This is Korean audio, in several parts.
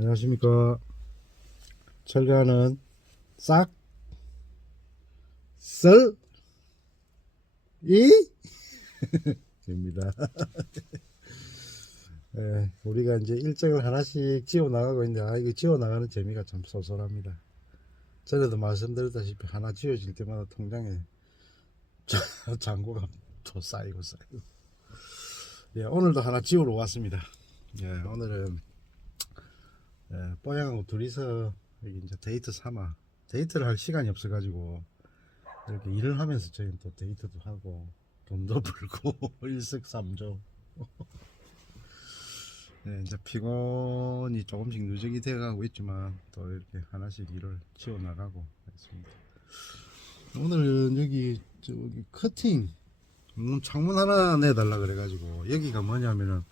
안녕하십니까. 철가는 싹, 썰, 이? 입니다. 예, 우리가 이제 일정을 하나씩 지어 나가고 있는데, 아, 이거 지어 나가는 재미가 참 쏠쏠합니다. 전에도 말씀드렸다시피 하나 지어질 때마다 통장에 자- 잔고가 또 쌓이고 쌓이고. 예, 오늘도 하나 지우러 왔습니다. 예, 오늘은 예, 뽀양하고 둘이서 여기 이제 데이트 삼아 데이트를 할 시간이 없어가지고 이렇게 일을 하면서 저희는 또 데이트도 하고 돈도 벌고 일석삼조. 예, 이제 피곤이 조금씩 누적이 되어가고 있지만 또 이렇게 하나씩 일을 치워 나가고 있습니다. 오늘은 여기 저기 커팅 음, 창문 하나 내달라 그래가지고 여기가 뭐냐면은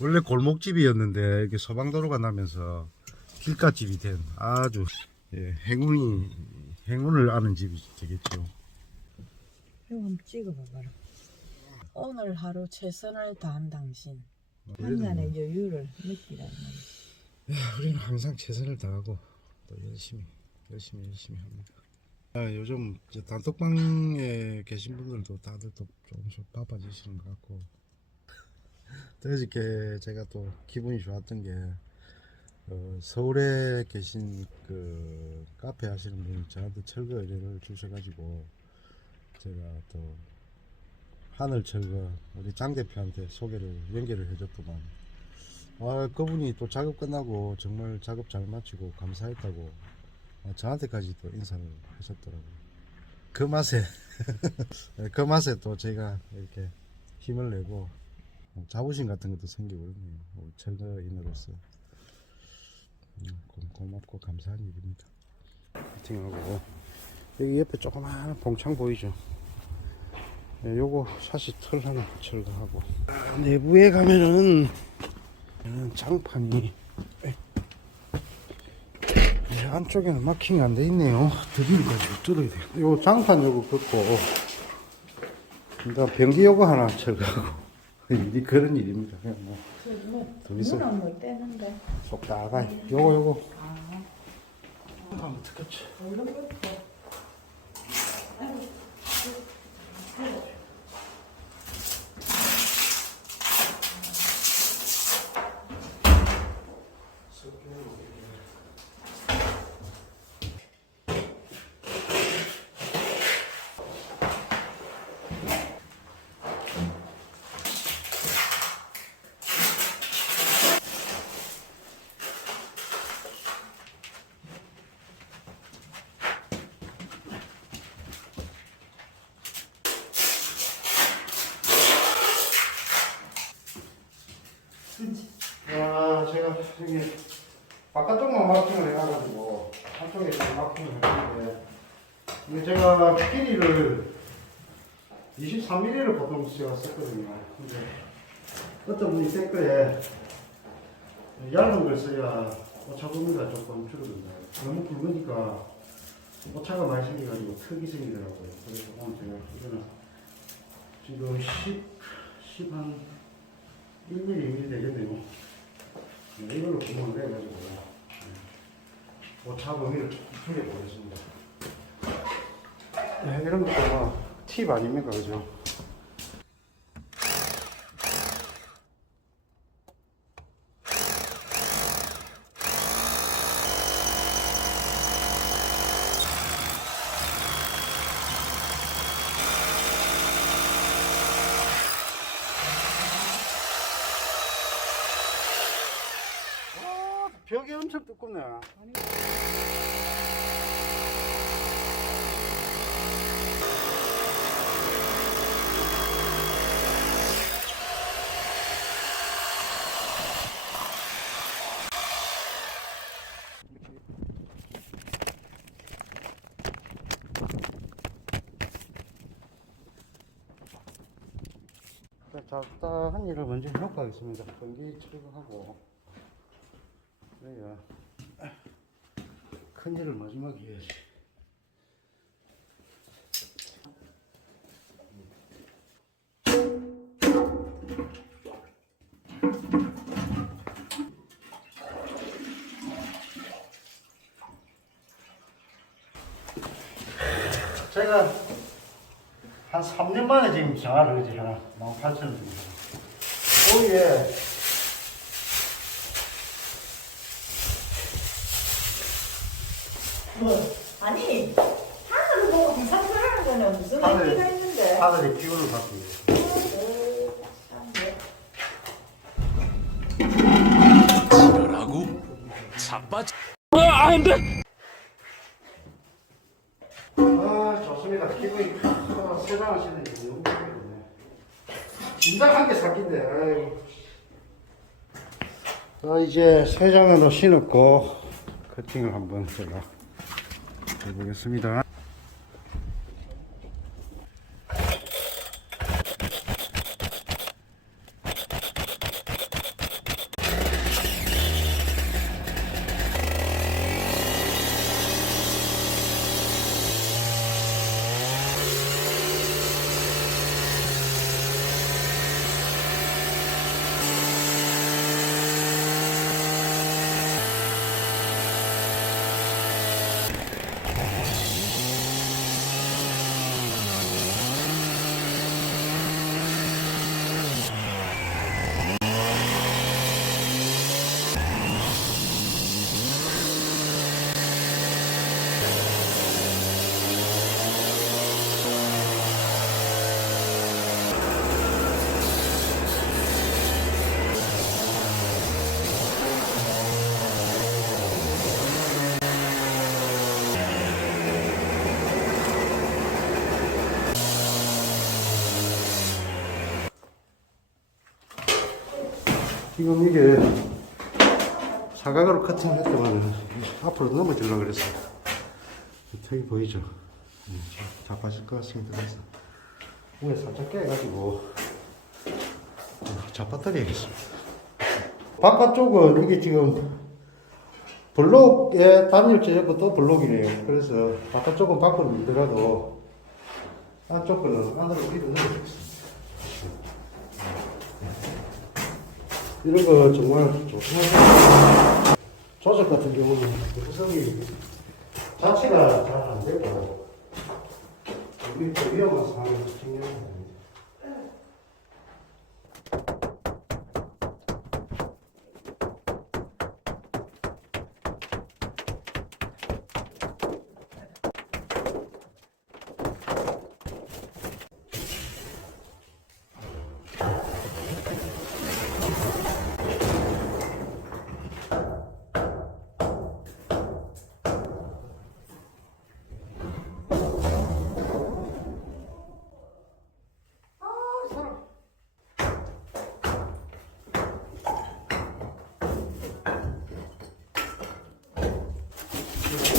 원래 골목집이었는데 이렇게 소방도로가 나면서 길가집이 된 아주 예, 행운이 행운을 아는 집이 되겠죠. 이거 한번 찍어봐봐라. 오늘 하루 최선을 다한 당신. 우리는, 한간의 여유를 느끼라는 말이야. 뭐, 우리는 항상 최선을 다하고 또 열심히 열심히 열심히 합니다. 아, 요즘 이제 단톡방에 계신 분들도 다들 또 조금씩 바빠지시는 것 같고 또 어저께 제가 또 기분이 좋았던 게 어, 서울에 계신 그 카페 하시는 분이 저한테 철거 의뢰를 주셔가지고 제가 또 하늘 철거 우리 장 대표한테 소개를 연결을 해줬더만 아 그분이 또 작업 끝나고 정말 작업 잘 마치고 감사했다고 어, 저한테까지 또 인사를 하셨더라고요. 그 맛에 그 맛에 또 제가 이렇게 힘을 내고 어, 자부심 같은 것도 생기거든요. 우리 철거인으로서 음, 고, 고맙고 감사한 일입니다. 미팅하고 여기 옆에 조그마한 봉창 보이죠? 네, 요거 사실 털 하나 철거하고 아, 내부에 가면은 음, 장판이 네, 안쪽에는 마킹이 안 돼 있네요. 드릴 가지고 뜯어야 돼. 요 장판 요거 긋고 일단 변기 요거 하나 철거하고 일이 그런 일입니다. 그냥 뭐 뭐, 둘이서 문은 뭐 떼는데. 속다가 요거 요거 아, 한번 뜯겠지. 얼른. 제가 여기 바깥쪽만 마킹을 해가지고 한쪽에 좀 마킹을 했는데 이게 제가 길이를 23mm를 보통 제가 썼거든요. 근데 어떤 분이 댓글에 얇은 걸 써야 오차 범위가 조금 줄어든다. 너무 굵으니까 오차가 많이 생겨가지고 턱이 생기더라고요. 그래서 오늘 제가 이거는 지금 10, 10한 1mm, 2mm 되겠네요. 네, 이걸로 구멍을 내가지고 네. 오차 범위를 조금 줄여보겠습니다. 네, 이런 것도 뭐 팁 아닙니까, 그죠? 아, 벽이 엄청 두껍네. 잡다한 일을 먼저 해놓고 가겠습니다. 전기 철거하고 그래야 큰 일을 마지막에 해야지. 제가 한 3년 만에 지금 장화를 이제 하나 18,000원 정도. 오예. 뭐 아니 하늘을 보고 비상하는 거는 무슨 하늘. 의미가 있는데 하늘의 기운을 받기 위해서. 뭐. 지랄하고 자빠져 아 좋습니다. 기분이 아, 게 너무 좋네. 진작 한개 샀긴데. 아이고. 자 이제 세 장으로 신었고 커팅을 한번 제가 해보겠습니다. 지금 이게 사각으로 커팅했더만 앞으로 넘어지려고 그랬어. 되게 보이죠? 음, 잡아질 것 같습니다. 그래서 위에 살짝 깨가지고 잡아드려야겠습니다. 바깥쪽은 이게 지금 블록에 단열재 전부 또 블록이네요. 그래서 바깥쪽은 밖으로 밀더라도 안쪽은 안으로 밀어 넣어야겠습니다. 이런 거 정말 조심하세요. 조작 같은 경우는 구성이 자체가 잘 안 되고 위험한 상황에서 됩니다.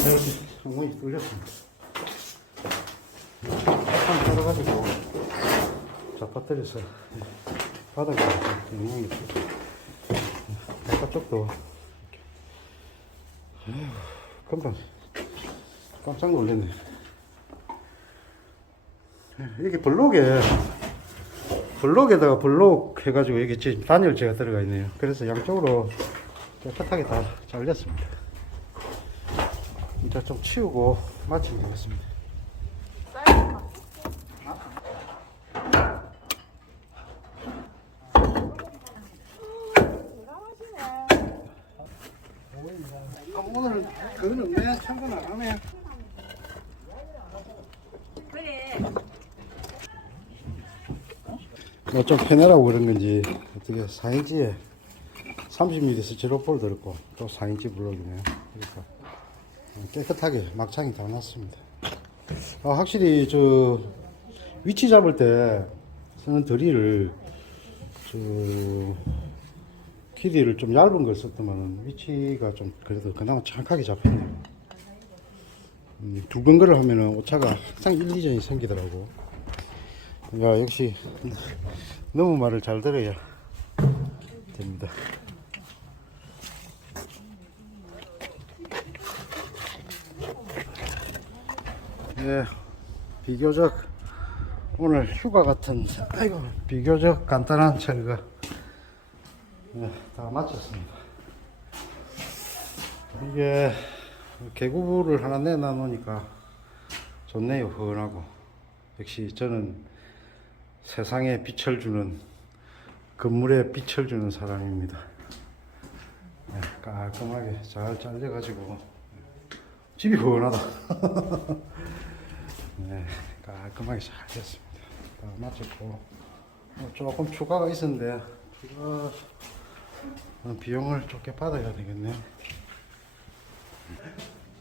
이렇게 상당히 뚫렸습니다. 참 떨어가지고 잡아뜨려서 바닥에 영향이 있고 바깥쪽도. 아휴, 금방 깜짝 놀랐네. 이게 블록에 블록에다가 블록 해가지고 이게 지금 단열재가 들어가 있네요. 그래서 양쪽으로 깨끗하게 다 잘렸습니다. 이제 좀 치우고 마치면 되겠습니다. 아, 오늘 그거는 내 참관 안 하네. 뭐좀 편하라고 그런 건지 어떻게 4인치에 30mm에서 제로볼 들었고 또 4인치 블록이네요. 깨끗하게 막창이 다 났습니다. 아, 확실히 저 위치 잡을 때 쓰는 드릴을 저 키디를 좀 얇은 걸 썼더만 위치가 좀 그래도 그나마 정확하게 잡혔네요. 음, 굵은 거를 하면은 오차가 항상 1, 2전이 생기더라고. 야 역시 너무 말을 잘 들어야 됩니다. 예, 비교적 오늘 휴가 같은 아이고 비교적 간단한 철거 예, 다 마쳤습니다. 이게 개구를 하나 내놔 놓으니까 좋네요 허은하고. 역시 저는 세상에 빛을 주는 건물에 빛을 주는 사람입니다. 네, 깔끔하게 잘 잘려 가지고. 집이 허은하다 네, 깔끔하게 잘 됐습니다 다 마쳤고 뭐 조금 추가가 있었는데 이거 어, 비용을 좋게 받아야 되겠네요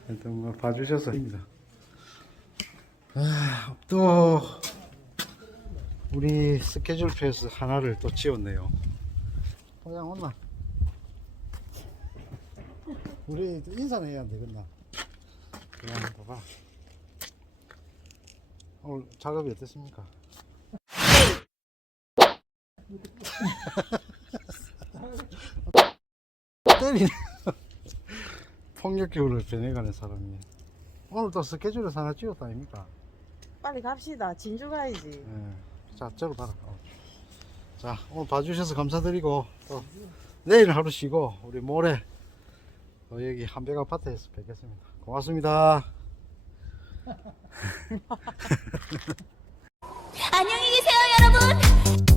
하여튼 뭐 봐주셔서 입니다 아, 또 우리 스케줄표에서 하나를 또 지웠네요. 포장 온나? 우리 또 인사는 해야 안 되겠나? 그냥 봐봐. 오늘 작업이 어땠습니까? 때리네. 폭력기운을 변해가는 사람이. 오늘 또 스케줄에서 하나 찍었다 아닙니까? 빨리 갑시다. 진주 가야지. 예. 자, 저로 받아. 어. 자, 오늘 봐주셔서 감사드리고, 또, 내일 하루 쉬고, 우리 모레, 어, 여기 한백 아파트에서 뵙겠습니다. 고맙습니다. 안녕히 계세요, 여러분.